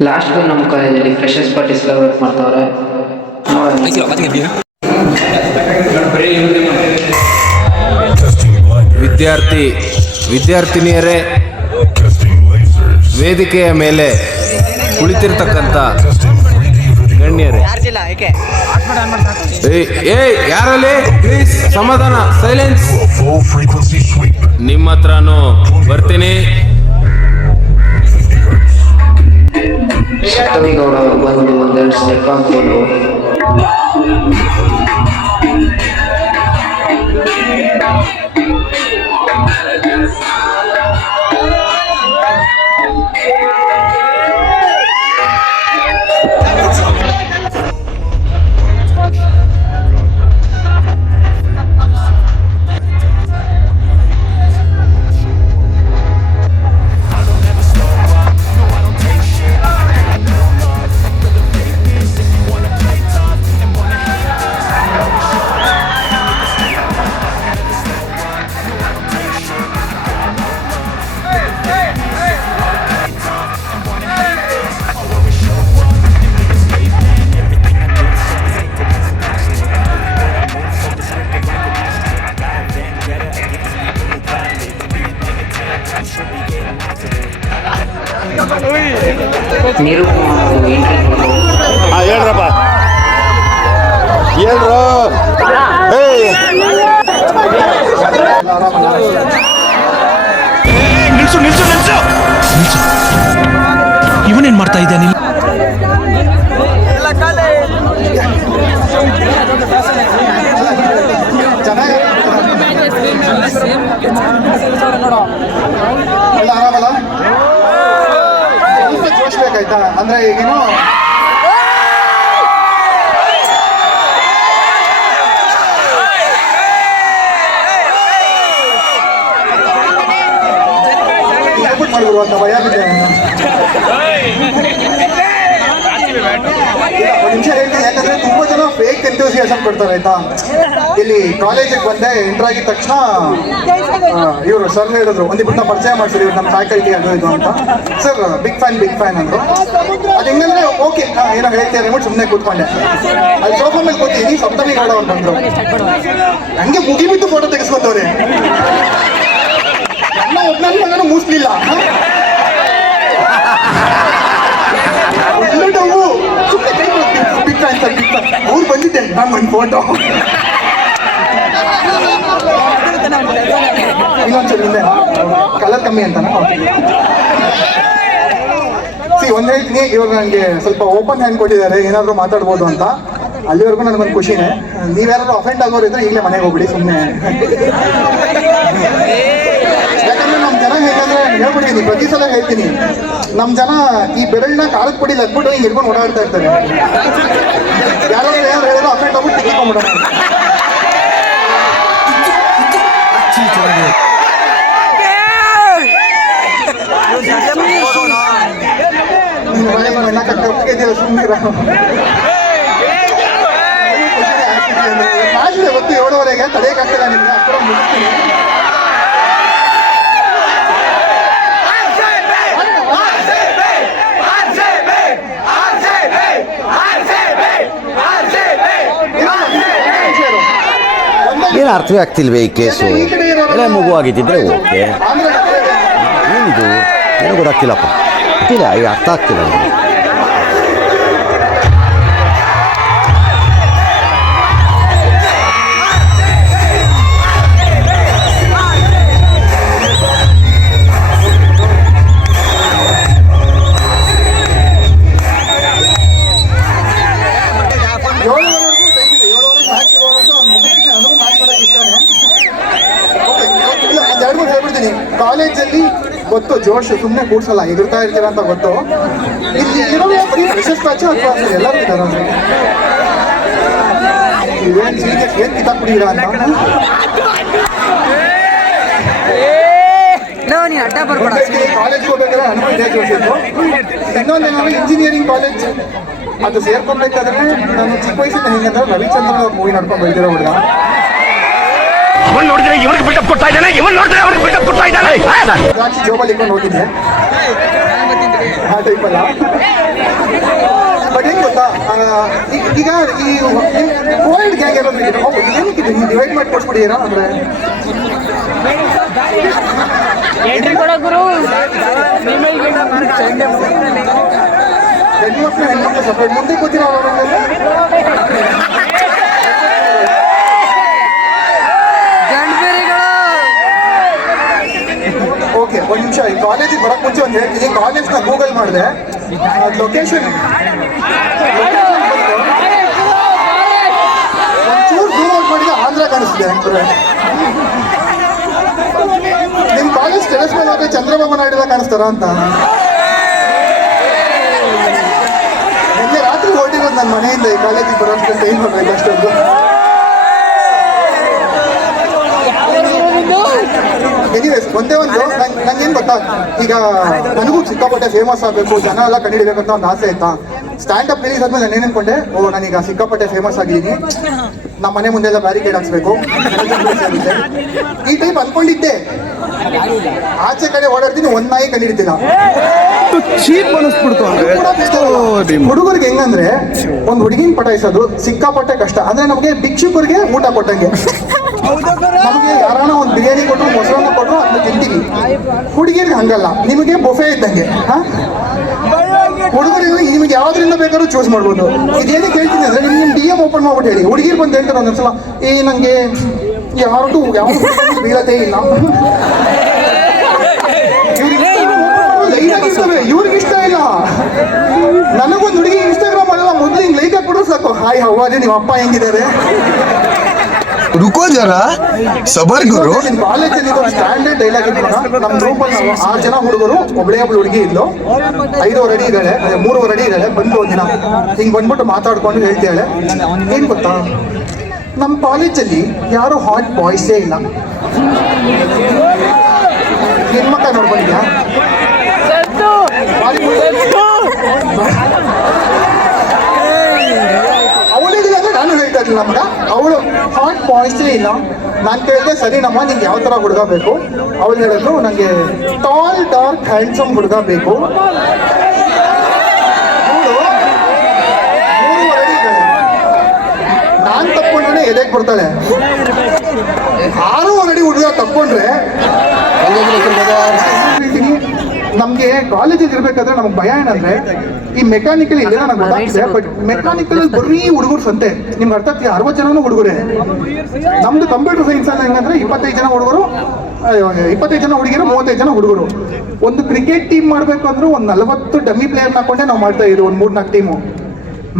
Last ನಮ್ಮ ಕಾಲೇಜಲ್ಲಿ freshers parties work ಮಾಡ್ತಾವ್ರೆ. ವಿದ್ಯಾರ್ಥಿನಿಯರೇ, ವೇದಿಕೆಯ ಮೇಲೆ ಕುಳಿತಿರ್ತಕ್ಕಂಥ ಗಣ್ಯರೇ, ಯಾರಲ್ಲಿ ಪ್ಲೀಸ್ ಸಮಾಧಾನ, ಸೈಲೆನ್ಸ್. ನಿಮ್ಮ ಹತ್ರನೂ ಬರ್ತೀನಿ. ಶಕ್ತವಿಗೌಡ ಬಂದು ಒಂದೆರಡು ಸ್ಟೆಪ್ ಹಾಕ್ಬೋದು. ನಿರುಪಮ ಹೇಳ್ರಪ್ಪ, ಹೇಳ್ರು. ನಿಲ್ಸು ನಿಲ್ಸು ನಿಲ್ಸು ನಿಲ್ಸು. ಇವನೇನ್ ಮಾಡ್ತಾ ಇದ್ದಾನೆ? ಆರಾಮಲ್ಲ? ಸ್ವಲ್ಪ ಜೋಡಿಸ್ಬೇಕಾಯ್ತಾ? ಅಂದ್ರೆ ಈಗೇನು ಮಾಡಿದ್ರು ಅಂತ ಭಯ ಬಿದ್ದೆ. ಒಂದು ನಿಮಿಷ ಹೇಳ್ತೀನಿ, ಯಾಕಂದ್ರೆ ತುಂಬಾ ಜನ ಫೇಕ್ ಎಂಥೂಸಿಯಾಸಮ್ ಕೊಡ್ತಾರೆ ಆಯ್ತಾ. ಇಲ್ಲಿ ಕಾಲೇಜಿಗೆ ಬಂದೆ, ಎಂಟರ್ ಆಗಿದ ತಕ್ಷಣ ಇವರು ಸರ್ ಹೇಳಿದ್ರು, ಒಂದಿಬ್ಬರನ್ನ ಪರಿಚಯ ಮಾಡ್ಸಿದ್ರು, ಇವ್ರು ನಮ್ಮ ಫ್ಯಾಕಲ್ಟಿ ಅದು ಇದು ಅಂತ. ಸರ್ ಬಿಗ್ ಫ್ಯಾನ್ ಅಂದ್ರು. ಅದು ಹೆಂಗಂದ್ರೆ ಓಕೆ ಏನೋ ಹೇಳ್ತಾರೆ ಅಂದ್ಬಿಟ್ಟು ಸುಮ್ಮನೆ ಕೂತ್ಕೊಂಡೆ. ಅಲ್ಲಿ ಸೋಫಾ ಮೇಲೆ ಕೂತೀನಿ, ಸಪ್ತಮಿಗೌಡ ಅವ್ರು ಬಂದ್ರು. ಹಂಗೆ ಮುಗಿಬಿಟ್ಟು ಫೋಟೋ ತೆಗೆಸ್ಕೊತವ್ರೆ. ನನ್ನ ಒಬ್ಬನ ಮಗನೂ ಮೂಸ್ಲಿಲ್ಲ. ಅವ್ರು ಬಂದಿದ್ದೆ ನಾನು ಒಂದು ಫೋಟೋ ಇನ್ನೊಂದ್ಸರಿ ಹಿಂದೆ ಕಲರ್ ಕಮ್ಮಿ ಅಂತಾನ. ಒಂದು ಹೇಳ್ತೀನಿ, ಇವಾಗ ನನಗೆ ಸ್ವಲ್ಪ ಓಪನ್ ಹ್ಯಾಂಡ್ ಕೊಟ್ಟಿದ್ದಾರೆ, ಏನಾದರೂ ಮಾತಾಡ್ಬೋದು ಅಂತ. ಅಲ್ಲಿವರೆಗೂ ನನಗೊಂದು ಖುಷಿನೇ. ನೀವ್ಯಾರು ಅಫೆಂಡ್ ಆಗೋರು ಇದ್ರೆ ಈಗಲೇ ಮನೆಗೆ ಹೋಗ್ಬಿಡಿ ಸುಮ್ಮನೆ. ಯಾಕಂದ್ರೆ ನಮ್ಮ ಜನ ಹೇಗಂದ್ರೆ ಹೇಳ್ಬಿಡ್ತೀನಿ, ಪ್ರತಿ ಸಲ ಹೇಳ್ತೀನಿ, ನಮ್ಮ ಜನ ಈ ಬೆರಳನ್ನ ಕಾಲಕ್ಕೆ ಪಡಿ ಲಗ್ಬಿಟ್ಟು ಹಿಂಗೆ ಹಿಡ್ಕೊಂಡು ಓಡಾಡ್ತಾ ಇರ್ತಾರೆ. ಯಾರಾದ್ರೂ ಏನಾದ್ರು ಹೇಳಿದ್ರು ಅಫೆಂಡ್ ಆಗ್ಬಿಟ್ಟು ತಿಕ್ಕೊಂಡ್ಬಿಡೋಣ. ಗೊತ್ತು 7:15 ತಡೆಯಕ್ಕಾಗ್ತಿಲ್ಲ ನಿಮ್ಗೆ. ಏನು ಅರ್ಥವೇ ಆಗ್ತಿಲ್ವೇ ಈ ಕೇಸು? ಎಳೆ ಮಗು ಆಗಿದ್ದಿದ್ರೆ ಓಕೆ, ಏನಿದು ಏನೂ ಗೊತ್ತಾಗ್ತಿಲ್ಲಪ್ಪ. ಇಲ್ಲ, ಈಗ ಅರ್ಥ ಆಗ್ತಿಲ್ಲ ನನಗೆ. ಕಾಲೇಜಲ್ಲಿ ಗೊತ್ತು ಜೋಶ್, ಸುಮ್ಮನೆ ಕೂಡ್ಸಲ್ಲ, ಎದುರ್ತಾ ಇರ್ತೀರ ಅಂತ ಗೊತ್ತು. ಇಲ್ಲಿ ಇರೋದು ಬರೀ ಫ್ರೆಶರ್ಸ್ ಬ್ಯಾಚ್ ಅಥವಾ ಎಲ್ಲರೂ ಇದ್ದಾರೆ ಅಂದ್ರೆ ಏನ್ ಕಿತ್ತಾಕ್ಬಿಟ್ಟಿದ್ದೀರಾ ಅಂತ. ಕಾಲೇಜ್ಗೆ ಹೋಗ್ಬೇಕಾದ್ರೆ ಅನುಭವ ಇದೇ ಜೋಶ್ ಇತ್ತು. ಇನ್ನೊಂದೇನಂದ್ರೆ ಇಂಜಿನಿಯರಿಂಗ್ ಕಾಲೇಜ್ ಅದು ಸೇರ್ಕೊಬೇಕಾದ್ರೆ ನಾನು ಚಿಕ್ಕ ವಯಸ್ಸಿನ ಹೆಂಗಂದ್ರೆ ರವಿಚಂದ್ರನ್ ಅವ್ರ ಮೂವಿ ನಡ್ಕೊಂಡು ಬೆಳೆದಿರೋ ಹುಡುಗ. ನೋಡಿದ್ರೆ ಇವ್ರಿಗೆ ಬಿಲ್ಡಪ್ ಕೊಡ್ತಾ ಇದ್ದಾನೆ, ಇವನ್ ನೋಡಿದ್ರೆ ಅವ್ರಿಗೆ ಬಿಲ್ಡಪ್ ಕೊಡ್ತಾ ಇದ್ದಾನೆ. ದ್ರಾಕ್ಷಿ ಜೋಬಲ್ಲಿ ಇಟ್ಕೊಂಡು ಹೋಗಿದ್ದೆ. ಆ ಟೈಪಲ್ಲ. ಬಟ್ ಏನು ಗೊತ್ತಾ, ಈಗ ಈ ಕೋಲ್ಡ್ ಗ್ಯಾಂಗ್ ಎಲ್ಲ ಏನಕ್ಕೆ ನೀವು ಡಿವೈಡ್ ಮಾಡಿ ಕೊಡ್ಸ್ಬಿಟ್ಟಿದ್ದೀರಾ ಅಂದರೆ ಹೆಣ್ಮಕ್ಳು ಸಪ್ರೇಟ್ ಮುಂದೆ ಕೂತಿರೋ ಓಕೆ. ಒಂದು ನಿಮಿಷ, ಈ ಕಾಲೇಜಿಗೆ ಬರೋಕ್ಕೆ ಮುಂಚೆ ಒಂದು ಹೇಳ್ತೀನಿ. ಕಾಲೇಜ್ನ ಗೂಗಲ್ ಮಾಡಿದೆ, ಲೊಕೇಶನ್ ಒಂಚೂರು ಝೂಮ್ ಔಟ್ ಮಾಡಿದ್ರೆ ಆಂಧ್ರ ಕಾಣಿಸ್ತಿದೆ. ನಿಮ್ಮ ಕಾಲೇಜ್ ಟೆರೆಸ್ ಮೇಲೆ ಹೋದ್ರೆ ಚಂದ್ರಬಾಬು ನಾಯ್ಡು ಕಾಣಿಸ್ತಾರ ಅಂತ. ನಿನ್ನೆ ರಾತ್ರಿ ಹೊರಟಿರೋದು ನನ್ನ ಮನೆಯಿಂದ ಈ ಕಾಲೇಜಿಗೆ ಬರೋಷ್ಟು ಟೈಮ್ ಬರಬೇಕು ಅಷ್ಟೊಂದು. ಎನಿವೇಸ್, ಒಂದೇ ಒಂದು ನಂಗೇನು ಗೊತ್ತಾ, ಈಗ ನನಗೂ ಸಿಕ್ಕಾಪಟ್ಟೆ ಫೇಮಸ್ ಆಗಬೇಕು, ಜನ ಎಲ್ಲ ಕಂಡುಹಿಡಿಬೇಕಂತ ಒಂದು ಆಸೆ ಆಯ್ತಾ. ಸ್ಟ್ಯಾಂಡಪ್ ರಿಲೀಸ್ ಆದ್ಮೇಲೆ ನಾನು ಏನೇನ್ಕೊಂಡೆ, ನಾನೀಗ ಸಿಕ್ಕಾಪಟ್ಟೆ ಫೇಮಸ್ ಆಗಿದ್ದೀನಿ, ನಮ್ಮ ಮನೆ ಮುಂದೆಲ್ಲ ಬ್ಯಾರಿಕೇಡ್ ಹಾಕ್ಸ್ಬೇಕು, ಈ ಟೈಪ್ ಅನ್ಕೊಂಡಿದ್ದೆ. ಆಚೆ ಕಡೆ ಓಡಾಡ್ತೀನಿ, ಒಂದ್ ನಾಯಿ ಕಂಡಿಡ್ತಿಲ್ಲ. ಹುಡುಗರಿಗೆ ಹೆಂಗಂದ್ರೆ ಒಂದು ಹುಡುಗಿನ ಪಟಾಯಿಸೋದು ಸಿಕ್ಕಾಪಟ್ಟೆ ಕಷ್ಟ. ಅಂದ್ರೆ ನಮಗೆ ಭಿಕ್ಷುಕರಿಗೆ ಊಟ ಕೊಟ್ಟಂಗೆ. ನಮಗೆ ಯಾರಾನ ಒಂದು ಬಿರಿಯಾನಿ ಕೊಟ್ಟರು, ಮೊಸರನ್ನ ಕೊಟ್ಟರು ಅದನ್ನ ತಿಂತೀವಿ. ಹುಡುಗಿಯರಿಗೆ ಹಂಗಲ್ಲ, ನಿಮಗೆ ಬೊಫೆ ಇದ್ದಂಗೆ. ಹುಡುಗರಿಗೆ ನಿಮಗೆ ಯಾವ್ದ್ರಿಂದ ಬೇಕಾದ್ರೂ ಚೂಸ್ ಮಾಡ್ಬೋದು. ಇದೇನಕ್ಕೆ ಹೇಳ್ತೀನಿ ಅಂದ್ರೆ, ನಿಮ್ಗೆ DM ಓಪನ್ ಮಾಡ್ಬಿಟ್ಟು ಹೇಳಿ, ಹುಡುಗಿರು ಬಂದು ಹೇಳ್ತಾರೆ ಒಂದೊಂದ್ಸಲ, ನಂಗೆ ಯಾವ್ದು ಬೀಳತೆ ಇಲ್ಲ, ಇವ್ರಿಗೆ ಇಷ್ಟ ಇಲ್ಲ. ನನಗೊಂದು ಹುಡುಗಿ ಇನ್ಸ್ಟಾಗ್ರಾಮ್ ಅಲ್ಲ ಮೊದಲು ಹಿಂಗೆ ಲೈಕ್ ಹಾಕ್ಬಿಟ್ರು ಸಾಕು, ಹಾಯ್ ಹೌದು ನಿಮ್ಮ ಅಪ್ಪ ಹೆಂಗಿದ್ದಾರೆ. रुको जरा सबर करो. ಕಾಲೇಜಲ್ಲಿ ಸ್ಟ್ಯಾಂಡರ್ಡ್ ಡೈಲಾಗ್ ಇಟ್ಕೊಂಡ ನಮ್ಮ ಗ್ರೂಪಲ್ಲಿ ನಾವು 6 ಜನ ಹುಡುಗರು, ಒಬ್ಬಳೇ ಹುಡುಗಿ ಇದ್ಲು, 5 ಅಡಿ ಇದ್ದಾಳೆ, 3 ಅಡಿ ಇದ್ದಾಳೆ. ಬಂದು ಒಂದಿನ ಹಿಂಗೆ ಬಂದ್ಬಿಟ್ಟು ಮಾತಾಡ್ಕೊಂಡು ಹೇಳ್ತಾಳೆ, ಏನು ಗೊತ್ತಾ, ನಮ್ಮ ಕಾಲೇಜಲ್ಲಿ ಯಾರು ಹಾಟ್ ಬಾಯ್ಸೇ ಇಲ್ಲ. ಹೆಣ್ಮಕ್ಕ ನೋಡ್ಕೊಂಡಿದ್ಯಾ? ಅವಳಿಗಿಲ್ಲ ಅಂದ್ರೆ ನಾನು ಹೇಳ್ತಾ ಇರ್ಲಿಲ್ಲ ನಮ್ಗ, ಅವಳು ಹಾಟ್ ಬಾಯ್ಸೇ ಇಲ್ಲ. ನಾನು ಕೇಳಿದೆ, ಸರಿ ನಮ್ಮ ನಿಂಗೆ ಯಾವ ಥರ ಹುಡುಗ ಬೇಕು? ಅವಳು ಹೇಳಿದ್ರು, ನನಗೆ ಟಾಲ್ ಡಾರ್ಕ್ ಹ್ಯಾಂಡ್ಸಮ್ ಹುಡುಗ ಬೇಕು. 3 ಅಡಿ ಇದ್ದಾಳೆ. ನಾನು ತಪ್ಕೊಂಡ್ರೆ ಎದೆಗೆ ಬರ್ತಾಳೆ. 6 ಅಡಿ ಹುಡುಗ ತಪ್ಕೊಂಡ್ರೆ ನಮಗೆ ಕಾಲೇಜಲ್ಲಿ ಇರಬೇಕಾದ್ರೆ ನಮ್ಗೆ ಭಯ ಏನಂದ್ರೆ, ಈ ಮೆಕ್ಯಾನಿಕಲ್ ಇಲ್ಲ ನನಗೆ ಗೊತ್ತಾಗ್ತದೆ, ಬಟ್ ಮೆಕ್ಯಾನಿಕಲ್ ಬರೀ ಹುಡುಗರು ಸಂತೆ. ನಿಮ್ಗೆ ಅರ್ಥ ಆಗ್ತದೆ, 60 ಜನನೂ ಹುಡುಗರೇ. ನಮ್ದು ಕಂಪ್ಯೂಟರ್ ಸೈನ್ಸ್ ಅಲ್ಲಿ ಹೆಂಗಂದ್ರೆ 25 ಜನ ಹುಡುಗರು, 25 ಜನ ಹುಡುಗಿರು, 35 ಜನ ಹುಡುಗರು. ಒಂದು ಕ್ರಿಕೆಟ್ ಟೀಮ್ ಮಾಡಬೇಕು ಅಂದ್ರೆ ಒಂದು 40 ಡಮ್ಮಿ ಪ್ಲೇಯರ್ನ ಹಾಕೊಂಡೆ ನಾವು ಮಾಡ್ತಾ ಇದ್ದೀವಿ, ಒಂದು 3-4 ಟೀಮು.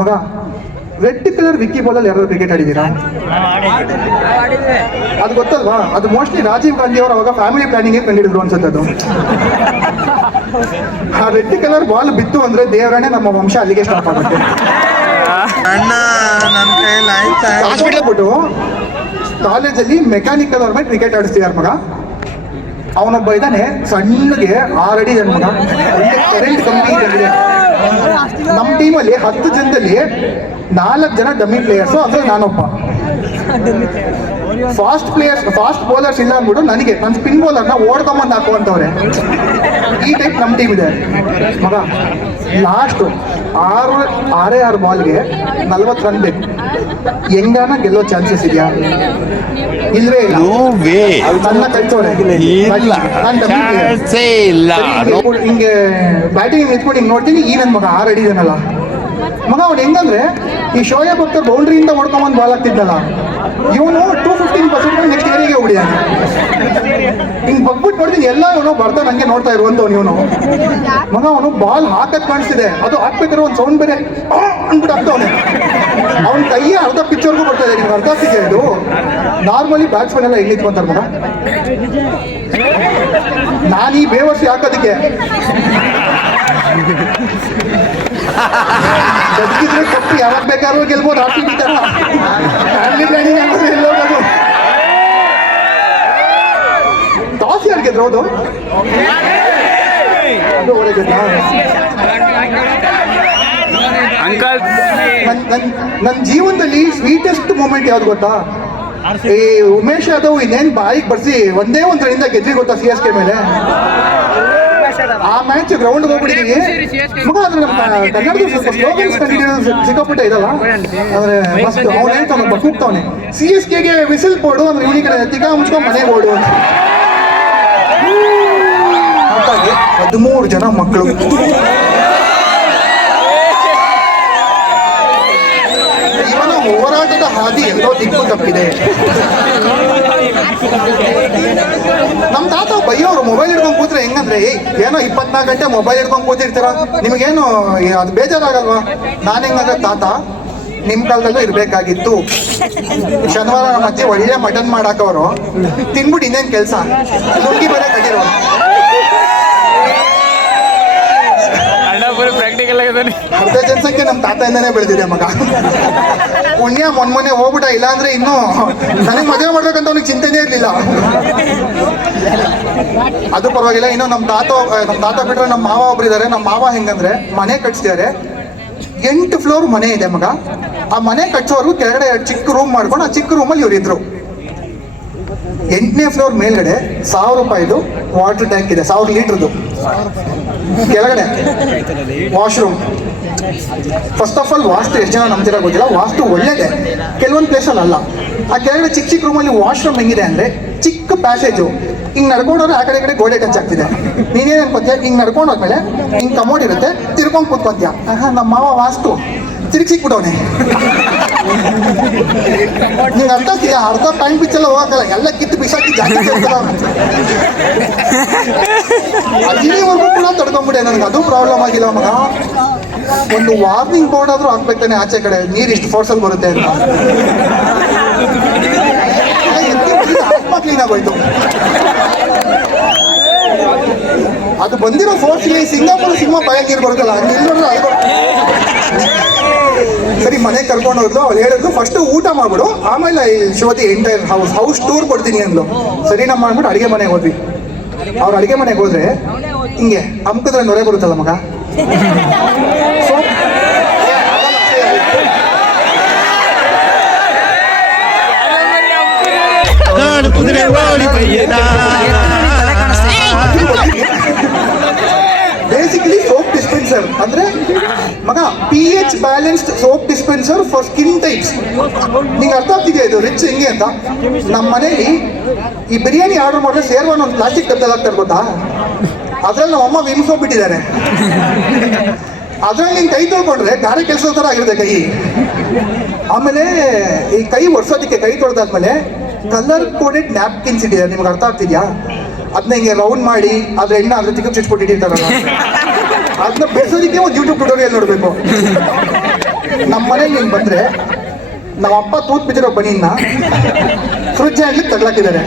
ಮಗ, ರೆಡ್ ಕಲರ್ ವಿಕ್ಕಿ ಬಾಲಲ್ಲಿ ಯಾರು ಕ್ರಿಕೆಟ್ ಆಡಿದ್ದೀರಾ? ಅದು ಗೊತ್ತಲ್ವಾ? ಅದು ಮೋಸ್ಟ್ಲಿ ರಾಜೀವ್ ಗಾಂಧಿ ಅವರು ಅವಾಗ ಫ್ಯಾಮಿಲಿ ಪ್ಲಾನಿಂಗ್ ಕಂಡಿಡಿದ್ರು ಅನ್ಸುತ್ತೆ. ಅದು ಆ ರೆಡ್ ಕಲರ್ ಬಾಲ್ ಬಿತ್ತು ಅಂದ್ರೆ ದೇವರಾಣೆ ನಮ್ಮ ವಂಶ ಅಲ್ಲಿಗೆ ಸ್ಟಾಪ್ ಆಗುತ್ತೆ. ಹಾಸ್ಪಿಟಲ್ ಬಿಟ್ಟು ಕಾಲೇಜಲ್ಲಿ ಮೆಕ್ಯಾನಿಕಲ್ ಅವ್ರ ಮೇಲೆ ಕ್ರಿಕೆಟ್ ಆಡಿಸ್ತಿದಾರ ಮಗ. ಅವನೊಬ್ಬ ಇದ್ದಾನೆ ಸಣ್ಣಗೆ 6 ಅಡಿ ಮಗ, ಕರೆಂಟ್ ಕಂಪ್ನಿ ಇದೆ. ನಮ್ಮ ಟೀಮಲ್ಲಿ 10 ಜನದಲ್ಲಿ 4 ಜನ ಡಮ್ಮಿ ಪ್ಲೇಯರ್ಸು, ಅಂದ್ರೆ ನಾನೊಬ್ಬ. ಫಾಸ್ಟ್ ಬೌಲರ್ಸ್ ಇಲ್ಲ ಅಂದ್ಬಿಟ್ಟು ನನಗೆ ನನ್ನ ಸ್ಪಿನ್ ಬೌಲರ್ನ ಓಡ್ಕೊಂಬಂದು ಹಾಕುವಂತವ್ರೆ. ಈ ಟೈಪ್ ನಮ್ಮ ಟೀಮ್ ಇದೆ ಮಗ. ಲಾಸ್ಟ್ 6 ಬಾಲ್ಗೆ 40 ರನ್ ಬೇಕು. ಹೆಂಗಾನ ಗೆಲ್ಲೋ ಚಾನ್ಸಸ್ ಇದೆಯಾ? ಇಲ್ವೇ ಇಲ್ಲ. ನನ್ನ ಕಳ್ಸೋರೆ ಹಿಂಗೆ ಬ್ಯಾಟಿಂಗ್ ನಿಂತ್ಕೊಂಡು ಹಿಂಗೆ ನೋಡ್ತೀನಿ, ಈ ನನ್ನ ಮಗ 6 ಅಡಿ ಇದನ್ನಲ್ಲ ಮಗ. ಅವ್ನು ಹೆಂಗಂದ್ರೆ ಈ ಶೋಯಬ್ ಅಖ್ತರ್ ಬೌಂಡ್ರಿಯಿಂದ ಹೊಡ್ಕೊಂಬಂದು ಬಾಲ್ ಆಗ್ತಿದ್ದಲ್ಲ, ಇವನು 215% ನೆಕ್ಸ್ಟ್ ಇಯರಿಗೆ ಹೊಡಿಯಾನೆ. ಹಿಂಗೆ ಬಗ್ಬಿಟ್ಟು ನೋಡ್ತೀನಿ, ಎಲ್ಲ ಇವನು ಬರ್ತಾ ನಂಗೆ ನೋಡ್ತಾ ಇರುವಂತವ್ನು ಇವನು ಮಗ. ಅವನು ಬಾಲ್ ಹಾಕತ್ ಕಾಣಿಸ್ತಿದೆ, ಅದು ಹಾಕ್ಬೇಕಾದ್ರೆ ಒಂದು ಸೌಂಡ್ ಬೇರೆ ಅಂದ್ಬಿಟ್ಟು ಆಗ್ತವನೆ. ಅವ್ನ ಕೈಯೇ ಅರ್ಧ ಪಿಕ್ಚರ್ಗೂ ಬರ್ತಾ ಇದೆ. ನಿಮ್ಗೆ ಅರ್ಧ ಆಗ್ತಿದೆ? ಇದು ನಾರ್ಮಲಿ ಬ್ಯಾಟ್ಸ್ಮನ್ ಎಲ್ಲ ಹೆಂಗ್ ನಿಂತ್ಕೊಂತಾರೆ ಮಗ. ನಾನು ಈ ಬೇವರ್ಸಿ ಹಾಕೋದಕ್ಕೆ ಬದುಕಿದ್ರೆ ಕೊಟ್ಟು ಯಾವಾಗ ಬೇಕಾದ್ರೂ ಗೆಲ್ಬೋದು. ಫ್ಯಾಮಿಲಿ ಪ್ಲಾನಿಂಗ್ ಆಗೋದು ಎಲ್ಲೋಗೋದು. ಟಾಸ್ ಯಾರು ಗೆದ್ರು? ಅದು ಹೊರಗೆದ್ದ. ನನ್ನ ಜೀವನದಲ್ಲಿ ಸ್ವೀಟೆಸ್ಟ್ ಮೂಮೆಂಟ್ ಯಾವ್ದು ಗೊತ್ತಾ? ಈ ಉಮೇಶ್ ಯಾದವ್ ಇನ್ನೇನು ಬಾಯಿಗೆ ಬರ್ಸಿ ಒಂದೇ ಒಂದು ರನ್ನಿಂದ ಗೆದ್ವಿ ಗೊತ್ತಾ CSK ಮೇಲೆ. ಆ ಮ್ಯಾಚ್ ಗ್ರೌಂಡ್ ಹೋಗ್ಬಿಟ್ಟಿದೀವಿ ಮಗ. ಆದ್ರೆ ನಮ್ಮ ಕನ್ನಡದ ಸ್ವಲ್ಪ ಸ್ಲೋಗನ್ಸ್ ಕಂಡಿಡಿಯೋದು ಸಿಕ್ಕಾಪಟ್ಟೆ ಇದಲ್ಲ. ಅಂದ್ರೆ ಮಸ್ತ್ ಅವ್ನು ಹೇಳ್ತಾನೆ ಕೂಗ್ತಾವನೆ CSKಗೆ ವಿಸಿಲ್ ಕೊಡು ಅಂದ್ರೆ ಇವನಿಗೆ ತಿಕ್ಕ ಮುಚ್ಕೊಂಡು ಮನೆಗೆ ಓಡು ಅಂತ. ಹಾಗಾಗಿ 13 ಜನ ಮಕ್ಕಳು ಇವನ ಹೋರಾಟದ ಹಾದಿ ಎಲ್ಲೋ ದಿಕ್ಕು ತಪ್ಪಿದೆ. ನಮ್ ತಾತ ಬೈಯೋರು ಮೊಬೈಲ್ ಹಿಡ್ಕೊಂಡು ಕೂತ್ರೆ ಹೆಂಗಂದ್ರೆ ಏನೋ 24 ಗಂಟೆ ಮೊಬೈಲ್ ಹಿಡ್ಕೊಂಡು ಕೂತಿರ್ತೀರ, ನಿಮಗೇನು ಅದು ಬೇಜಾರಾಗಲ್ವಾ? ನಾನು ಹೆಂಗಂದ್ರೆ ತಾತ ನಿಮ್ ಕಾಲದಲ್ಲೂ ಇರ್ಬೇಕಾಗಿತ್ತು. ಶನಿವಾರ ನಮ್ಮ ಅಜ್ಜಿ ಒಳ್ಳೆ ಮಟನ್ ಮಾಡಾಕವ್ರು, ತಿನ್ಬಿಟ್ಟು ಇನ್ನೇನ್ ಕೆಲ್ಸ ನುಗ್ಗಿ ಬರ ಕಟ್ಟಿರೋ. ಅರ್ಧ ಜನಸಂಖ್ಯೆ ನಮ್ಮ ತಾತದಿಂದನೇ ಬೆಳೆದಿದೆ ಮಗ. ಪುಣ್ಯ ಮೊನ್ನೆ ಹೋಗ್ಬಿಟ್ಟ, ಇಲ್ಲಾಂದ್ರೆ ಇನ್ನು ನನಗೆ ಮದುವೆ ಮಾಡ್ಬೇಕಂತ ಅವ್ನಿಗೆ ಚಿಂತೆನೇ ಇರ್ಲಿಲ್ಲ. ಅದು ಪರವಾಗಿಲ್ಲ. ಇನ್ನು ನಮ್ಮ ತಾತ ಬಿಟ್ರೆ ನಮ್ಮ ಮಾವ ಒಬ್ರು ಇದಾರೆ. ನಮ್ಮ ಮಾವ ಹೆಂಗಂದ್ರೆ ಮನೆ ಕಟ್ಸಿದ್ದಾರೆ, 8 ಫ್ಲೋರ್ ಮನೆ ಇದೆ ಮಗ. ಆ ಮನೆ ಕಟ್ಸೋರು ಕೆಳಗಡೆ 2 ಚಿಕ್ಕ ರೂಮ್ ಮಾಡ್ಕೊಂಡು ಆ ಚಿಕ್ಕ ರೂಮಲ್ಲಿ ಇವರಿದ್ರು. 8ನೇ ಫ್ಲೋರ್ ಮೇಲ್ಗಡೆ 1000 ರೂಪಾಯಿದು ವಾಟರ್ ಟ್ಯಾಂಕ್ ಇದೆ, 1000 ಲೀಟರ್ದು. ಕೆಳಗಡೆ ವಾಶ್ರೂಮ್. ಫಸ್ಟ್ ಆಫ್ ಆಲ್ ವಾಸ್ತು ಎಷ್ಟು ಜನ ನಂಬ್ತಿರೋ ಗೊತ್ತಿಲ್ಲ, ವಾಸ್ತು ಒಳ್ಳೇದೆ ಕೆಲವೊಂದು ಪ್ಲೇಸಲ್ಲಿ ಅಲ್ಲ. ಆ ಕೆಳಗಡೆ ಚಿಕ್ಕ ಚಿಕ್ಕ ರೂಮಲ್ಲಿ ವಾಶ್ರೂಮ್ ಹೆಂಗಿದೆ ಅಂದ್ರೆ ಚಿಕ್ಕ ಪ್ಯಾಸೇಜು, ಹಿಂಗೆ ನಡ್ಕೊಂಡೋದ್ರೆ ಆ ಕಡೆ ಈ ಕಡೆ ಗೋಡೆ ಟಚ್ ಆಗ್ತಿದೆ. ನೀನೇನು ಅನ್ಕೊಂತೀಯ, ಹಿಂಗೆ ನಡ್ಕೊಂಡೋದ್ಮೇಲೆ ಹಿಂಗೆ ಕಮೋಡ್ ಇರುತ್ತೆ, ತಿರ್ಕೊಂಡು ಕೂತ್ಕೊಂತೀಯ. ನಮ್ಮ ಮಾವ ವಾಸ್ತು ತಿರುಗಿಸಿಕ್ಬಿಟ್ಟವನೆ. ನಿಂಗೆ ಅರ್ಥ ಆಗ್ತೀಯ? ಅರ್ಧ ಪ್ಯಾಂಟ್ ಪಿಚ್ಚೆಲ್ಲ ಹೋಗಲ್ಲ, ಎಲ್ಲ ಕಿತ್ತು ಬಿಸಾಕಿ ಜಾಸ್ತಿ ಅಲ್ಲಿವರೆಗೂ ಕೂಡ ತಡ್ಕೊಂಡ್ಬಿಟ್ಟೆ. ನನಗೆ ಅದು ಪ್ರಾಬ್ಲಮ್ ಆಗಿಲ್ಲ ಮಗ. ಒಂದು ವಾರ್ನಿಂಗ್ ಬೋರ್ಡ್ ಆದ್ರೂ ಹಾಕ್ಬೇಕಾನೆ ಆಚೆ ಕಡೆ ನೀರು ಇಷ್ಟು ಫೋರ್ಸಲ್ಲಿ ಬರುತ್ತೆ ಅಂತ. ಆತ್ಮ ಕ್ಲೀನ್ ಆಗೋಯ್ತು. ಅದು ಬಂದಿರೋ ಫೋರ್ಸ್ ಇಲ್ಲಿ ಸಿಂಗಾಪುರ ಸಿನಿಮಾ ಭಯಂಕರ ಬರುತ್ತಲ್ಲ, ಸರಿ ಮನೆಗೆ ಕರ್ಕೊಂಡು ಹೋದ್ಲು. ಅವ್ರು ಹೇಳಿದ್ರು ಫಸ್ಟ್ ಊಟ ಮಾಡ್ಬಿಡು, ಆಮೇಲೆ ಶಿವತಿ ಎಂಟೈರ್ ಹೌಸ್ ಟೂರ್ ಕೊಡ್ತೀನಿ ಅಂದ್ಲು. ಸರಿ ನಮ್ಮ ಮಾಡ್ಬಿಟ್ಟು ಅಡುಗೆ ಮನೆಗೆ ಹೋದ್ವಿ. ಅವ್ರು ಅಡುಗೆ ಮನೆಗೆ ಹೋದ್ರೆ ಹಿಂಗೆ ಅಮ್ಕಿದ್ರೆ ನೊರೆ ಬರುತ್ತಲ್ಲ ಮಗ. ಬೇಸಿಕಲಿ ಸೋಪ್ ಡಿಸ್ಪೆನ್ಸರ್ ಅಂದ್ರೆ ಮಗ pH balanced soap dispenser for skin types. ನಿಂಗೆ ಅರ್ಥ ಆಗ್ತಿದೆಯಾ ಇದು ರಿಚ್ ಹೆಂಗೆ ಅಂತ? ನಮ್ಮ ಮನೇಲಿ ಈ ಬಿರಿಯಾನಿ ಆರ್ಡರ್ ಮಾಡಿದ್ರೆ ಸೇರ್ವನ್ನ ಒಂದು ಪ್ಲಾಸ್ಟಿಕ್ ಡಬ್ಬದಲ್ಲಿ ಹಾಕ್ತಾರೆ ಗೊತ್ತಾ? ಅದ್ರಲ್ಲಿ ನಮ್ಮ ಅಮ್ಮ ವಿಮ್ ಸೋಪ್ ಬಿಟ್ಟಿದ್ದಾರೆ. ಅದ್ರಲ್ಲಿ ನಿನ್ ಕೈ ತೊಳ್ಕೊಂಡ್ರೆ ಗಾರೆ ಕೆಲಸ ಥರ ಆಗಿರುತ್ತೆ ಕೈ. ಆಮೇಲೆ ಈ ಕೈ ಒರ್ಸೋದಕ್ಕೆ ಕೈ ತೊಳೆದಾದ್ಮೇಲೆ ಕಲರ್ ಕೋಡೆಡ್ ನ್ಯಾಪ್ಕಿನ್ಸ್ ಇಟ್ಟಿದ್ದಾರೆ. ನಿಮ್ಗೆ ಅರ್ಥ ಆಗ್ತಿದ್ಯಾ? ಅದನ್ನ ಹಿಂಗೆ ರೌಂಡ್ ಮಾಡಿ ಅದ್ರ ಎಣ್ಣೆ ಅದ್ರ ಚಿಕ್ಕ ಚುಚ್ಚಿಟ್ಟಿರ್ತಾರಲ್ಲ, ಅದನ್ನ ಬೆಳೆಸೋದಕ್ಕೆ ಒಂದು ಯೂಟ್ಯೂಬ್ ಟ್ಯುಟೋರಿಯಲ್ ನೋಡಬೇಕು. ನಮ್ಮ ಮನೇಲಿ ನೀನು ಬಂದ್ರೆ ನಮ್ಮ ಅಪ್ಪ ತೂತ್ ಬಿದ್ದಿರೋ ಬನಿನ್ನ ಫ್ರಿಡ್ಜ್ ಹ್ಯಾಂಡ್ಲಿಗೆ ತಗ್ಲಾಕಿದ್ದಾರೆ.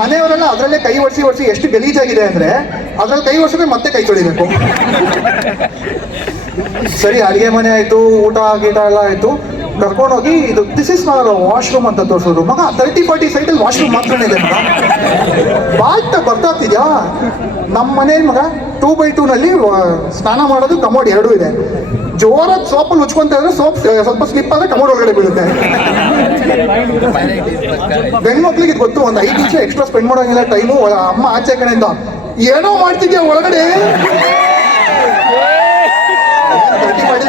ಮನೆಯವರೆಲ್ಲ ಅದರಲ್ಲೇ ಕೈ ಒರೆಸಿ ಎಷ್ಟು ಗಲೀಜಾಗಿದೆ ಅಂದ್ರೆ ಅದ್ರಲ್ಲಿ ಕೈ ಒರೆಸಿದ್ರೆ ಮತ್ತೆ ಕೈ ತೊಳಿಬೇಕು. ಸರಿ ಅಡುಗೆ ಮನೆ ಆಯ್ತು, ಊಟ ಗೀಟ ಎಲ್ಲ ಆಯ್ತು. ಕರ್ಕೊಂಡೋಗಿ ಇದು ದಿಸ್ ಇಸ್ ನಾಟ್ ವಾಶ್ರೂಮ್ ಅಂತ ತೋರಿಸೋದು. ಮಗ 30-40 ಸೈಟಲ್ಲಿ ವಾಶ್ರೂಮ್ ಮಾತ್ರನೇ ಇದೆ ಮಗ. ಬಾಲ್ಟ ಬರ್ತಾಗ್ತಿದ್ಯಾ? ನಮ್ಮ ಮನೇಲಿ ಮಗ 2x2 ನಲ್ಲಿ ಸ್ನಾನ ಮಾಡೋದು ಕಮೋಡ್ 2 ಇದೆ. ಜೋರಾಗಿ ಸೋಪಲ್ಲಿ ಉಚ್ಕೊಂತ ಇದ್ರೆ ಸೋಪ್ ಸ್ವಲ್ಪ ಸ್ಲಿಪ್ ಆದ್ರೆ ಕಮೋಡ್ ಒಳಗಡೆ ಬೀಳುತ್ತೆ. ಗಂಡು ಮಕ್ಳಿಗೆ ಇದು ಗೊತ್ತು, ಒಂದು 5 ನಿಮಿಷ ಎಕ್ಸ್ಟ್ರಾ ಸ್ಪೆಂಡ್ ಮಾಡೋಂಗಿಲ್ಲ ಟೈಮು. ಅಮ್ಮ ಆಚೆ ಕಡೆಯಿಂದ ಏನೋ ಮಾಡ್ತಿದ್ಯಾ ಒಳಗಡೆ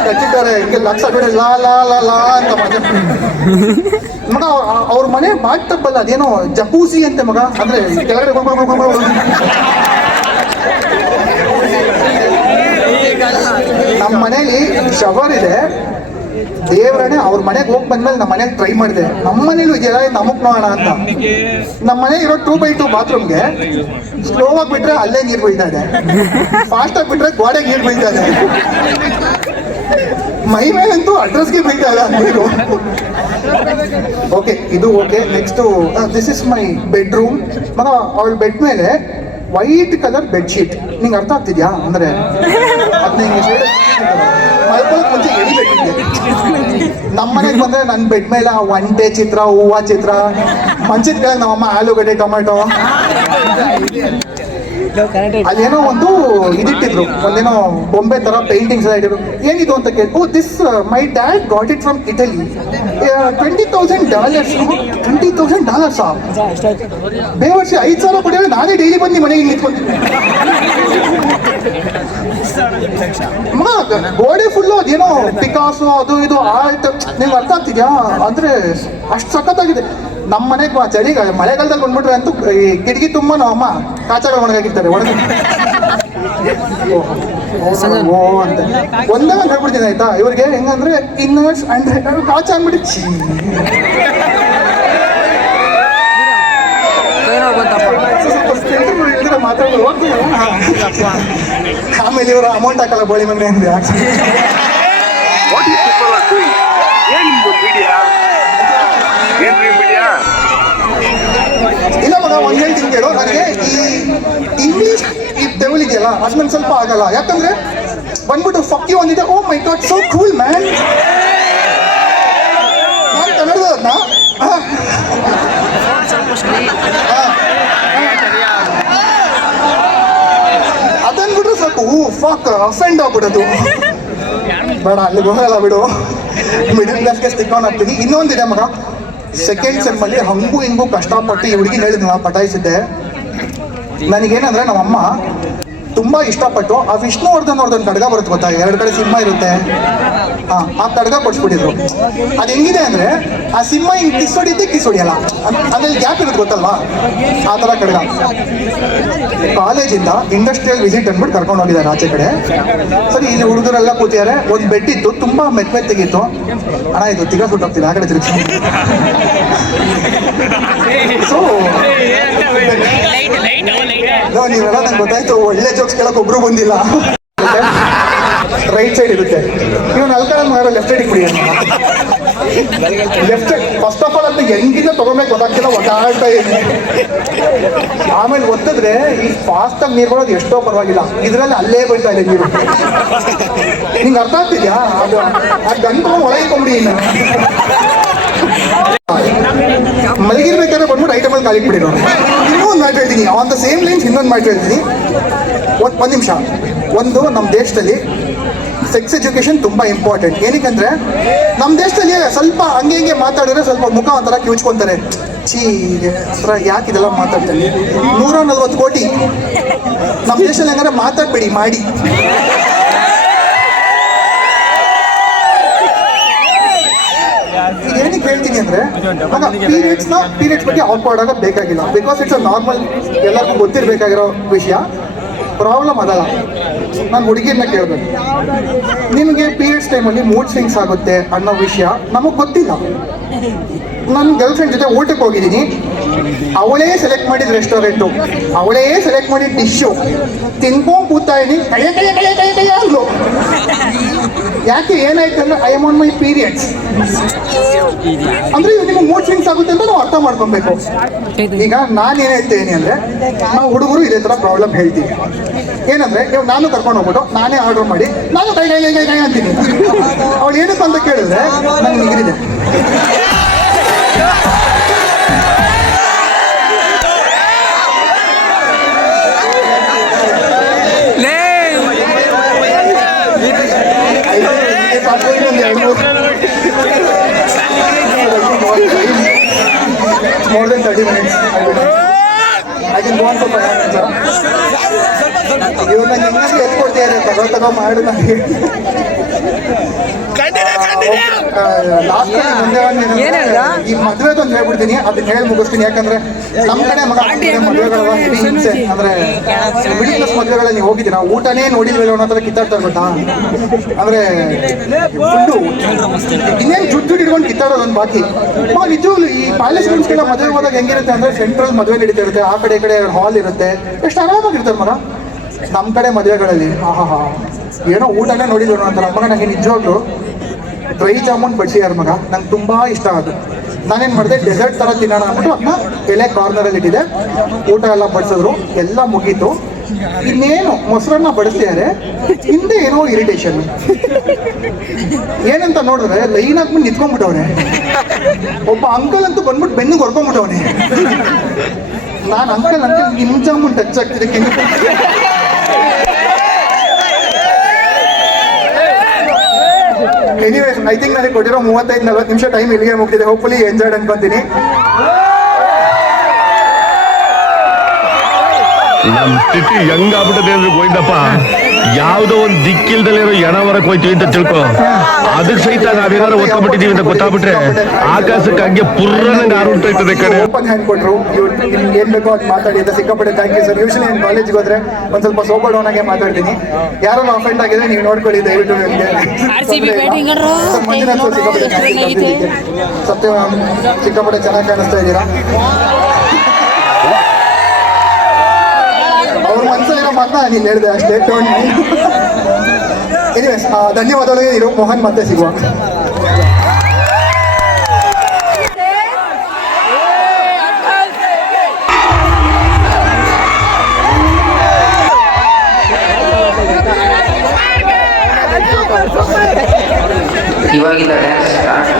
ಕಚ್ಚಿದ್ದಾರೆ, ಹಿಂಗೆ ಲಕ್ಷ ಬಿಡ ಲಾ ಲಾ ಲಾ ಲಾ ಅಂತ ಮಗ. ಅವ್ರ ಮನೆ ಬಾಟ್ ಟಬ್ಬಲ್ಲ, ಅದೇನೋ ಜಕೂಸಿ ಅಂತೆ ಮಗ. ಅಂದ್ರೆ ಕೆಳಗಡೆ ನಮ್ಮ ಮನೇಲಿ ಶವರ್ ಇದೆ. ದೇವರೇ ಅವ್ರ ಮನೆಗೆ ಹೋಗಿ ಬಂದ್ಮೇಲೆ ನಮ್ಮ ಮನೆಗೆ ಟ್ರೈ ಮಾಡಿದೆ. ನಮ್ಮ ಮನೇಲೂ ಇದೆಯಲ್ಲ ನಮಗ್ ನೋಡೋಣ ಅಂತ. ನಮ್ಮ ಮನೆ ಇರೋ 2x2 ಬಾತ್ರೂಮ್ಗೆ ಸ್ಲೋ ಆಗಿ ಬಿಟ್ರೆ ಅಲ್ಲೇ ನೀರು ಬೀಳ್ತಾ ಇದೆ, ಫಾಸ್ಟ್ ಆಗಿ ಬಿಟ್ರೆ ಗೋಡೆಗೆ ನೀರು ಬೀಳ್ತಾ ಇದೆ, ಮೈ ಮೇಲಂತೂ ಅಡ್ರೆಸ್ಗೆ ಬೀಳ್ತಾ ಇಲ್ಲ ನೀರು. ಓಕೆ, ಇದು okay. Next this is my bedroom ಮಗ. ಅವಳ ಬೆಡ್ ಮೇಲೆ ವೈಟ್ ಕಲರ್ ಬೆಡ್ಶೀಟ್. ನಿಂಗೆ ಅರ್ಥ ಆಗ್ತಿದ್ಯಾ? ಅಂದ್ರೆ ಅದನ್ನ ಮಲ್ಕೊಳ್ಳೋಕೆ ಮುಂಚೆ ಎಳಿಬೇಕಿದೆ. ನಮ್ಮ ಮನೆಗೆ ಬಂದ್ರೆ ನನ್ನ ಬೆಡ್ ಮೇಲೆ ಒಂಟೆ ಚಿತ್ರ, ಹೂವು ಚಿತ್ರ, ಮಂಚದ ಕೆಳಗೆ ನಮ್ಮಮ್ಮ ಆಲೂಗಡ್ಡೆ, ಟೊಮೆಟೊ. ಅಲ್ಲೇನೋ ಒಂದು ಇದಿಟ್ಟಿದ್ರು, ಒಂದೇನೋ ಬೊಂಬೆ ತರ ಪೇಂಟಿಂಗ್ಸ್ ಎಲ್ಲ ಇಟ್ಟಿದ್ರು. ಏನಿದು ಅಂತ ಕೇಳಿ, oh this my dad got it from Italy, $20,000. $20,000 ಬೇವರ್ಸಿ 5,000 ಕೊಡಿದ್ರೆ ನಾನೇ ಡೈಲಿ ಬಂದು ಮನೆಗೆ ನಿಂತ್ಕೊಂತೀನಿ. ಗೋಡೆ ಫುಲ್ಲು ಅದೇನೋ ಪಿಕಾಸು ಅದು ಇದು ಆರ್ಟ್, ನಿಮ್ಗೆ ಅರ್ಥ ಆಗ್ತಿದ್ಯಾ? ಅಂದ್ರೆ ಅಷ್ಟು ಸಖತ್ತಾಗಿದೆ. ನಮ್ಮ ಮನೆಗೆ ಚಳಿಗಾಲ ಮಳೆಗಾಲದಲ್ಲಿ ಬಂದ್ಬಿಟ್ರೆ ಅಂತೂ ಈ ಕಿಟಕಿ ತುಂಬ ನಮ್ಮ ಅಮ್ಮ ಕಾಚಾಗಳು ಒಣಗಾಕಿರ್ತಾರೆ, ಒಣಗಿ ಓ ಅಂತ ಒಂದೇ ಒಂದು ಹೇಳ್ಬಿಡ್ತೀನಿ ಆಯ್ತಾ. ಇವ್ರಿಗೆ ಹೆಂಗಂದ್ರೆ ಇನ್ನರ್ಸ್ ಅಂಡ್ ಕಾಚ ಅಂದ್ಬಿಟ್ಟು ಚೀ ಮಾತಾಡೋದು. ಆಮೇಲೆ ಇವರು ಅಮೌಂಟ್ ಹಾಕಲ್ಲ ಬೋಳಿ ಮಗನೆ ಅಂದ್ರೆ ಇಲ್ಲ ಮಗ, ಒಂದು ಹೇಳ್ತೀನಿ ಕೇಳು. ನನಗೆ ಈ ಇಂಗ್ಲೀಷ್ ಈ ತೆವಲಿದೆಯಲ್ಲ ಅದು ನಂಗೆ ಸ್ವಲ್ಪ ಆಗಲ್ಲ. ಯಾಕಂದ್ರೆ ಬಂದ್ಬಿಟ್ಟು ಫಕ್ಕಿ ಒಂದಿದೆ, ಓ ಮೈ ಗಾಡ್ ಸೋ ಕೂಲ್ ಮ್ಯಾನ್. ನಾನು ಕನ್ನಡದವ್ರನ್ನ ಅದನ್ಬಿಟ್ರೆ ಸ್ವಲ್ಪ ಫಕ್ ಅಫೆಂಡ್ ಆಗ್ಬಿಡೋದು. ಬೇಡ, ಅಲ್ಲಿ ಹೋಗಲ್ಲ ಬಿಡು, ಮಿಡಲ್ ಕ್ಲಾಸ್ಗೆ ಸ್ಟಿಕ್ ಆನ್ ಆಗ್ತೀನಿ. ಇನ್ನೊಂದಿದೆ ಮಗ, ಸೆಕೆಂಡ್ ಸೆಮ್ಮಲ್ಲಿ ಹಂಗೂ ಹಿಂಗೂ ಕಷ್ಟಪಟ್ಟು ಈ ಹುಡುಗಿ ಹೇಳಿದ್ ನಾ ಪಟಾಯಿಸಿದ್ದೆ. ನನಗೇನಂದ್ರೆ ನಮ್ಮಮ್ಮ ತುಂಬ ಇಷ್ಟಪಟ್ಟು ಆ ವಿಷ್ಣುವರ್ಧನ್ ಅವ್ರದ್ದೊಂದು ಕಡ್ಗ ಬರುತ್ತೆ ಗೊತ್ತಾ, 2 ಕಡೆ ಸಿಂಹ ಇರುತ್ತೆ, ಆ ಕಡ್ಗ ಕೊಡ್ಸ್ಬಿಟ್ಟಿದ್ರು. ಅದು ಹೆಂಗಿದೆ ಅಂದರೆ ಆ ಸಿಂಹ ಹಿಂಗೆ ಕಿಸೊಡಿಯಲ್ಲ, ಅದ್ರಲ್ಲಿ ಗ್ಯಾಪ್ ಇರುತ್ತೆ ಗೊತ್ತಲ್ವಾ, ಆ ಥರ ಕಡ್ಗ. ಕಾಲೇಜಿಂದ ಇಂಡಸ್ಟ್ರಿಯಲ್ ವಿಸಿಟ್ ಅಂದ್ಬಿಟ್ಟು ಕರ್ಕೊಂಡು ಹೋಗಿದ್ದಾರೆ ಆಚೆ ಕಡೆ. ಸರಿ, ಇಲ್ಲಿ ಹುಡುಗರೆಲ್ಲ ಕೂತಿದ್ದಾರೆ. ಒಂದು ಬೆಡ್ ಇತ್ತು, ತುಂಬ ಮೆತ್ತಗಿತ್ತು. ಅಣ್ಣ ಇದು ತಿಗ ಸುಟ್ಟೋಗ್ತಿದೆ, ಆ ಕಡೆ ತಿರುಗಿಸಿ. ಸೊ ನೀವೆಲ್ಲ ನಂಗೆ ಗೊತ್ತಾಯ್ತು, ಒಳ್ಳೆ ಜೋಕ್ಸ್ ಕೇಳಕ್ ಒಬ್ರು ಬಂದಿಲ್ಲ. ರೈಟ್ ಸೈಡ್ ಇರುತ್ತೆ, ನೀವು ನಾಲ್ಕಲ್ಲಿ ಮಾಡೋ ಲೆಫ್ಟ್ ಸೈಡಿಗೆ ಬಿಡಿ. Left side first of all ಅಂತ ಹೆಂಗಿಂದ ತಗೊಬೇಕು ಗೊತ್ತಾಗ್ತಿಲ್ಲ, ಒದ್ದಾಡ್ತಾ ಇದೆ. ಆಮೇಲೆ ಒತ್ತಿದ್ರೆ ಈ ಫಾಸ್ಟಾಗಿ ನೀರು ಬರೋದು ಎಷ್ಟೋ ಪರವಾಗಿಲ್ಲ, ಇದರಲ್ಲಿ ಅಲ್ಲೇ ಬೀಳ್ತಾ ಇದೆ ನೀರು. ನಿಂಗೆ ಅರ್ಥ ಆಗ್ತಿದ್ಯಾ? ಅದು ಆ ಗಂಟು ಒಳಗಿಕೊಂಬಿಡಿ. ಇನ್ನು ಮಲಗಿರ್ಬೇಕಾದ್ರೆ ಬಂದ್ಬಿಟ್ಟು ಐಟಮಲ್ಲಿ ಕಾಲಿಗೆ ಬಿಡಿರೋ. ಇನ್ನೂ ಒಂದು ಮ್ಯಾಟ್ರ್ ಹೇಳ್ತೀನಿ, ಆನ್ ದ ಸೇಮ್ ಲೈನ್ಸ್ ಇನ್ನೊಂದು ಮ್ಯಾಟ್ರ್ ಹೇಳ್ತೀನಿ. ಒಂದು ನಿಮಿಷ. ಒಂದು, ನಮ್ಮ ದೇಶದಲ್ಲಿ ಸೆಕ್ಸ್ ಎಜುಕೇಷನ್ ತುಂಬ ಇಂಪಾರ್ಟೆಂಟ್. ಏನಕ್ಕಂದ್ರೆ ನಮ್ಮ ದೇಶದಲ್ಲಿ ಸ್ವಲ್ಪ ಹಂಗೆ ಮಾತಾಡಿದ್ರೆ ಸ್ವಲ್ಪ ಮುಖ ಒಂಥರ ಕಿವುಚ್ಕೊಂತಾರೆ. ಯಾಕೆ ಇದೆಲ್ಲ ಮಾತಾಡ್ತಾರೆ? 140 ಕೋಟಿ ನಮ್ಮ ದೇಶದಲ್ಲಿ ಹೆಂಗಾರೆ ಮಾತಾಡ್ಬೇಡಿ ಮಾಡಿ. ಏನಕ್ಕೆ ಹೇಳ್ತೀನಿ ಅಂದ್ರೆ, ಪೀರಿಯಡ್ಸ್ ಬಗ್ಗೆ ಆಕ್ವರ್ಡ್ ಆಗೋದು ಬೇಕಾಗಿಲ್ಲ. ಬಿಕಾಸ್ ಇಟ್ಸ್ ಅ ನಾರ್ಮಲ್, ಎಲ್ಲರಿಗೂ ಗೊತ್ತಿರಬೇಕಾಗಿರೋ ವಿಷಯ. ಪ್ರಾಬ್ಲಮ್ ಅದಲ್ಲ. ನಾನು ಹುಡುಗಿಯನ್ನ ಕೇಳಬೇಕು, ನಿಮಗೆ ಪೀರಿಯಡ್ಸ್ ಟೈಮಲ್ಲಿ ಮೂಡ್ ಸ್ವಿಂಗ್ಸ್ ಆಗುತ್ತೆ ಅನ್ನೋ ವಿಷಯ ನಮಗೆ ಗೊತ್ತಿಲ್ಲ. ನನ್ನ ಗರ್ಲ್ ಫ್ರೆಂಡ್ ಜೊತೆ ಊಟಕ್ಕೆ ಹೋಗಿದ್ದೀನಿ, ಅವಳೇ ಸೆಲೆಕ್ಟ್ ಮಾಡಿದ ರೆಸ್ಟೋರೆಂಟು, ಅವಳೇ ಸೆಲೆಕ್ಟ್ ಮಾಡಿದ ಡಿಶ್ಶು, ತಿನ್ಕೊಂಡು ಕೂತಾ ಇದೀನಿ, ಕೈ ಅಂದ್ಲು. ಯಾಕೆ ಏನಾಯ್ತು ಅಂದ್ರೆ, I am on my periods ಅಂದ್ರೆ ನಿಮಗೆ ಮೂಡ್ ಸ್ವಿಂಗ್ಸ್ ಆಗುತ್ತೆ ಅಂತ ನಾವು ಅರ್ಥ ಮಾಡ್ಕೊಬೇಕು. ಈಗ ನಾನು ಏನ್ ಹೇಳ್ತೇನೆ ಅಂದ್ರೆ, ನಾವು ಹುಡುಗರು ಇದೇ ತರ ಪ್ರಾಬ್ಲಮ್ ಹೇಳ್ತೀವಿ. ಏನಂದ್ರೆ, ಇವಾಗ ನಾನು ಕರ್ಕೊಂಡು ಹೋಗ್ಬಿಟ್ಟು ನಾನೇ ಆರ್ಡರ್ ಮಾಡಿ ನಾನು ಕೈ ಅಂತೀನಿ. ಅವಳು ಏನಕ್ಕೆ ಅಂತ ಕೇಳಿದ್ರೆ ನಂಗೆ ನಿಗದಿದೆ. More than 30 minutes. I can go on for 5 minutes. ಇವ್ರು ನಂಗೆ ಇನ್ನೊಂದು ಎತ್ಕೊಡ್ತಿದ್ದಾರೆ, ತಗೋ ಮಾಡು ನನಗೆ. ಲಾಸ್ಟ್ ಈ ಮದುವೆದೊಂದು ಹೇಳ್ಬಿಡ್ತೀನಿ, ಅದನ್ನ ಹೇಳಿ ಮುಗಿಸ್ತೀನಿ. ಯಾಕಂದ್ರೆ ನಮ್ಮ ಕಡೆ ಮದುವೆಗಳ ಹಿಂಸೆ ಅಂದ್ರೆ ಮಿಡಿಲ್ ಕ್ಲಾಸ್ ಮದುವೆಗಳಲ್ಲಿ ನೀವು ಹೋಗಿದ್ದೀರಾ, ಊಟನೇ ನೋಡಿಲ್ವಲ್ಲ ಅನ್ನೋ ಥರ ಕಿತ್ತಾಡ್ತಾರೆ ಗೊತ್ತಾ. ಅಂದ್ರೆ ಫುಲ್ಲು ಇನ್ನೇನು ಜುಟ್ಟು ಹಿಡ್ಕೊಂಡು ಕಿತ್ತಾಡೋದು ಒಂದು ಬಾಕಿ. ನಿಜವಾಗ್ಲು ಈ ಪ್ಯಾಲೇಸ್ ರೂಮ್ಸ್ಗೆಲ್ಲ ಮದುವೆ ಹೋದಾಗ ಹೆಂಗಿರುತ್ತೆ ಅಂದ್ರೆ, ಸೆಂಟ್ರಲ್ ಮದುವೆ ನಡೀತಾ ಇರುತ್ತೆ, ಆ ಕಡೆ ಈ ಕಡೆ ಹಾಲ್ ಇರುತ್ತೆ, ಎಷ್ಟು ಆರಾಮಾಗಿರ್ತಾರೆ ಮಗ. ನಮ್ಮ ಕಡೆ ಮದುವೆಗಳಲ್ಲಿ ಏನೋ ಊಟನೇ ನೋಡಿದ್ರು ಅಂತಾರೆ. ಮಗ ನನಗೆ ನಿಜವಾಗ್ಲು ಡ್ರೈ ಜಾಮೂನ್ ಬಡ್ಸಿಯಾರ ಮಗ, ನಂಗೆ ತುಂಬ ಇಷ್ಟ ಅದು. ನಾನೇನು ಮಾಡಿದೆ, ಡೆಸರ್ಟ್ ಥರ ತಿನ್ನೋಣ ಅಂದ್ಬಿಟ್ಟು ಅದನ್ನ ಎಲೆ ಕಾರ್ನರಲ್ಲಿ ಇಟ್ಟಿದೆ. ಊಟ ಎಲ್ಲ ಬಡಿಸಿದ್ರು, ಎಲ್ಲ ಮುಗೀತು. ಇನ್ನೇನು ಮೊಸರನ್ನ ಬಡಿಸ್ತಿದ್ದಾರೆ, ಹಿಂದೆ ಏನೋ ಇರಿಟೇಷನ್. ಏನಂತ ನೋಡಿದ್ರೆ ಲೈನ್ ಹಾಕ್ಬಿಟ್ಟು ನಿಂತ್ಕೊಂಡ್ಬಿಟ್ಟವ್ರೆ. ಒಬ್ಬ ಅಂಕಲ್ ಅಂತೂ ಬಂದ್ಬಿಟ್ಟು ಬೆನ್ನಿಗೆ ಹೊರ್ಕೊಂಡ್ಬಿಟ್ಟವನೆ. ನಾನು ಅಂಕಲ್ ನಿಮ್ಮ ಜಾಮೂನ್ ಟಚ್ ಆಗ್ತಿದೆ ಎನಿವೇಸ್ ಐ ಥಿಂಕ್ ನನಗೆ ಕೊಟ್ಟಿರೋ 35-40 ನಿಮಿಷ ಟೈಮ್ ಇಲ್ಲಿಗೆ ಮುಗಿದಿದೆ. ಹೋಪ್ಫುಲಿ ಎಂಜಾಯ್ಡ್ ಅನ್ಕೊಂತೀನಿ. ನಮ್ ಸ್ಥಿತಿ ಹೆಂಗಾಗ್ಬಿಟ್ಟದೆ ಅಂದ್ರೆ ಗೋವಿಂದಪ್ಪ, ಯಾವ್ದೋ ಒಂದ್ ದಿಕ್ಕಿಲ್ದಲ್ಲಿರೋ ಎಣ ಹೊರಕ್ ಹೋಯ್ತೀವಿ ಅಂತ ತಿಳ್ಕೊ, ಅದಕ್ಕೆ ಸಹಿತ ನಾವೇನಾದ್ರು ಒತ್ಕೊಂಡ್ಬಿಟ್ಟಿದೀವಿ ಅಂತ ಗೊತ್ತಾಗ್ಬಿಟ್ರೆ ಆಕಾಶಕ್ಕೆ ಹಂಗೆ ಪುರ್ರನಂಗೆ ಆರುಂಟೋಯ್ತದೆ ಕಡೆ. ಓಪನ್ ಹ್ಯಾಂಡ್ ಕೊಟ್ರು, ನಿಮ್ಗೆ ಏನ್ ಬೇಕೋ ಅದು ಮಾತಾಡಿ ಅಂತ ಸಿಕ್ಕಾಪಟ್ಟೆ ಥ್ಯಾಂಕ್ ಯು ಸರ್. ಯೂಶಲಿ ನಾನು ಕಾಲೇಜ್ಗೆ ಹೋದ್ರೆ ಒಂದ್ ಸ್ವಲ್ಪ ಸೋಬರ್ ಡೌನ್ ಆಗಿ ಮಾತಾಡ್ತೀನಿ. ಯಾರೋ ಅಫೆಂಡ್ ಆಗಿದ್ರೆ ನೀವು ನೋಡ್ಕೊಳ್ಳಿ ದಯವಿಟ್ಟು. ಸತ್ಯ ಸಿಕ್ಕಾಪಟ್ಟೆ ಚೆನ್ನಾಗಿ ಕಾಣಿಸ್ತಾ ಇದ್ದೀರಾ. ಅವ್ರ ಮನಸ್ಸಲ್ಲಿರೋ ಮಾತನ್ನ ನೀನು ಹೇಳಿದೆ ಅಷ್ಟೇ. ಎನಿವೇಸ್ ಧನ್ಯವಾದಗಳು. ಇರೋ ಮೋಹನ್ ಮತ್ತೆ ಸಿಗುವ. ಇವಾಗಿಂದ ಡ್ಯಾನ್ಸ್ ಸ್ಟಾರ್ಟ್.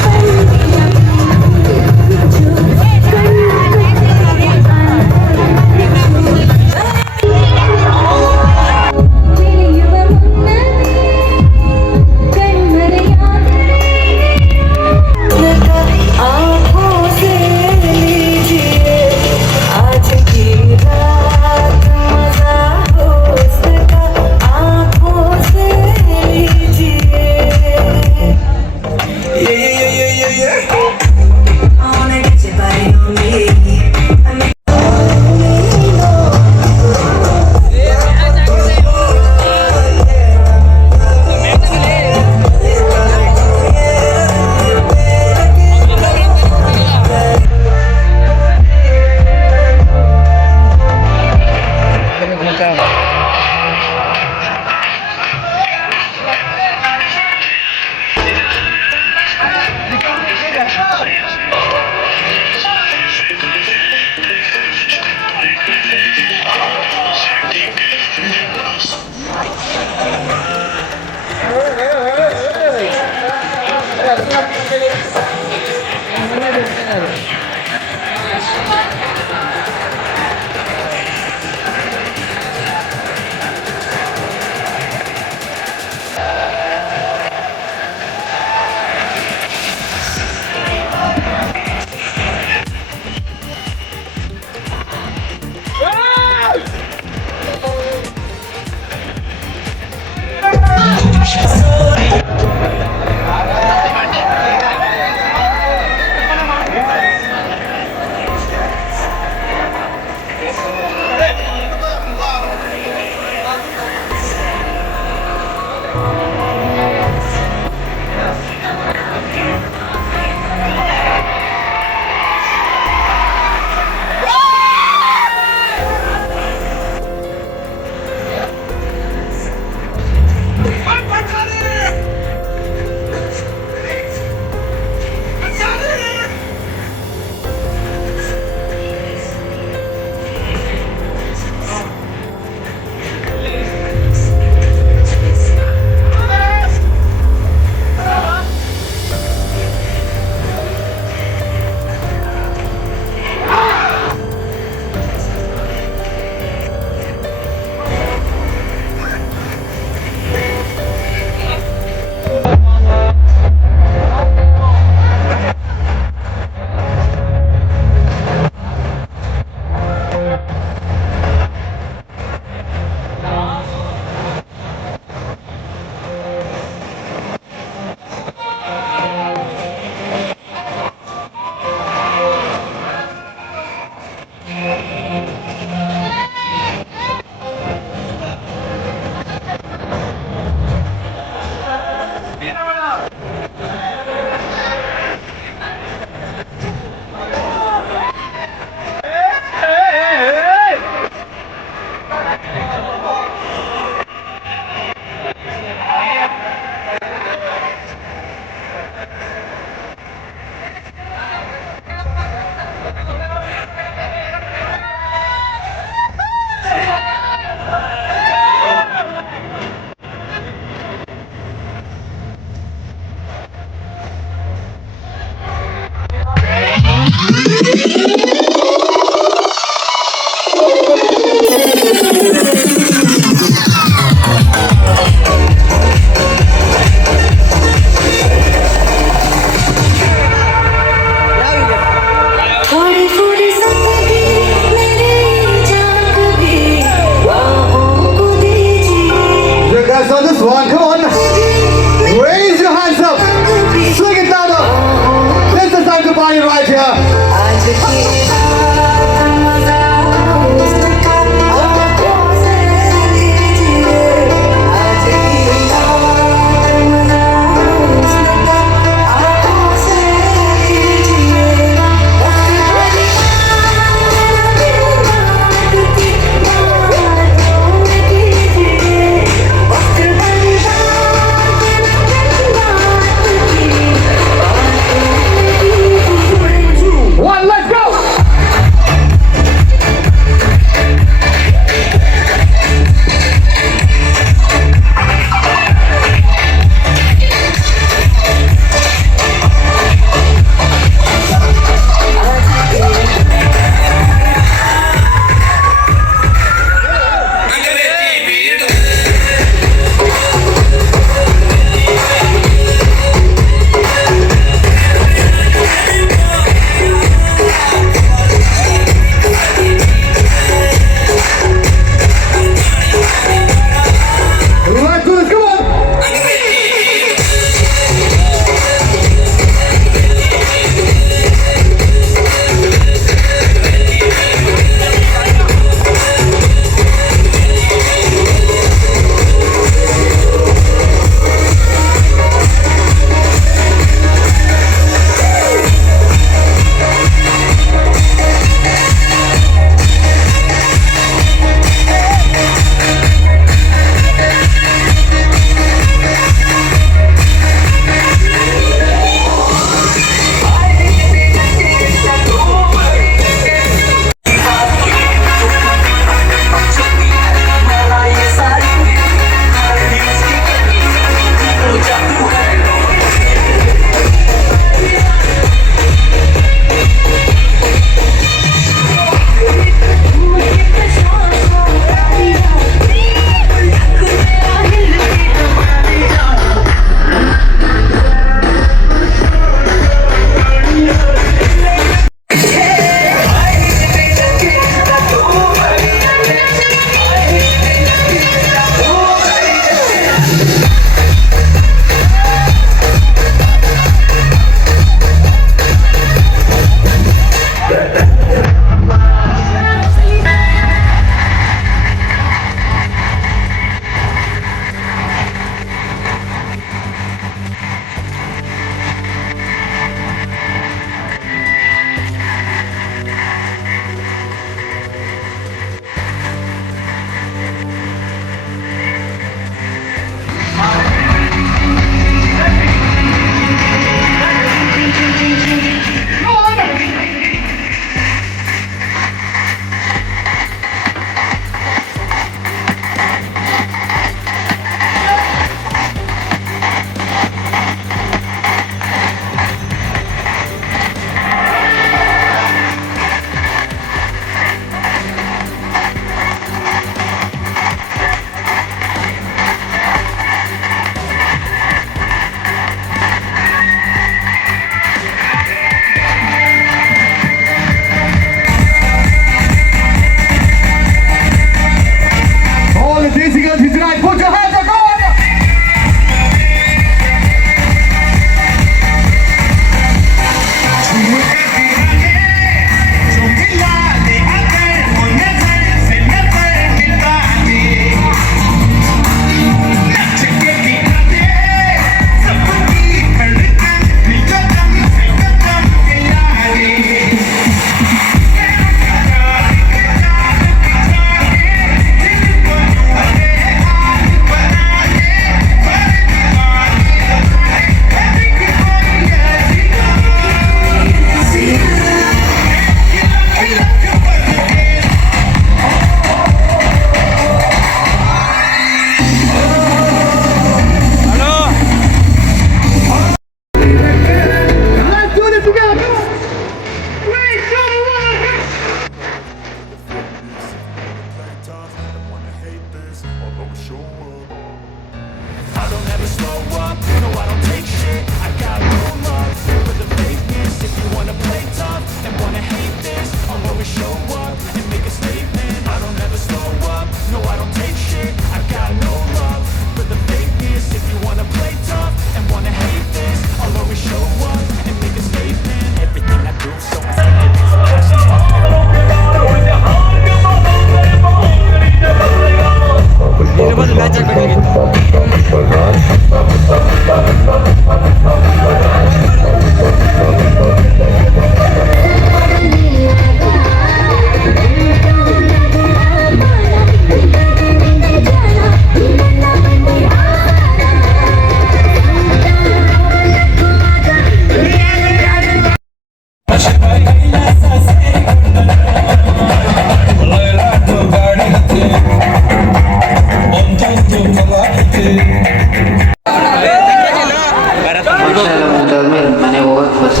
ಫಂಕ್ಷನ್ ಎಲ್ಲ ಮುಗಿದಾದ್ಮೇಲೆ ಮನೆಗೆ ಹೋಗೋದು ಬಸ್.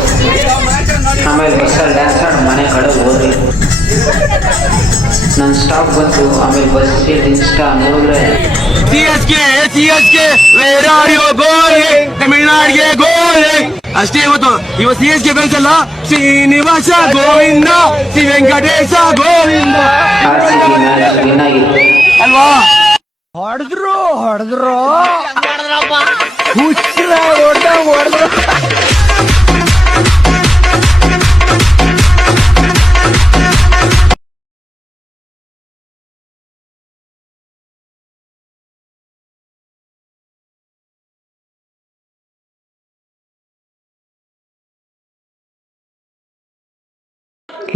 ಆಮೇಲೆ ಬಸ್ಸಲ್ಲಿ ಡ್ಯಾನ್ಸ್ ಆಡಿ ಮನೆ ಕಡೆ ಹೋದ್ವಿ. ನನ್ನ ಸ್ಟಾಪ್ ಬಂತು. ಆಮೇಲೆ ಬಸ್ ಇನ್ಸ್ಟಾ ನೋಡಿದ್ರೆ ತಮಿಳ್ನಾಡಿಗೆ ಗೋಲೆ ಅಷ್ಟೇ. ಇವತ್ತು CSK ಫ್ಯಾನ್ಸ್ ಅಲ್ಲ, Srinivasa Govinda, Shri Venkatesha Govinda RCB match win ಆಗಿತ್ತು. ಅಲ್ವಾ?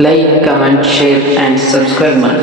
Like, comment, share and subscribe ಮಾಡಿ.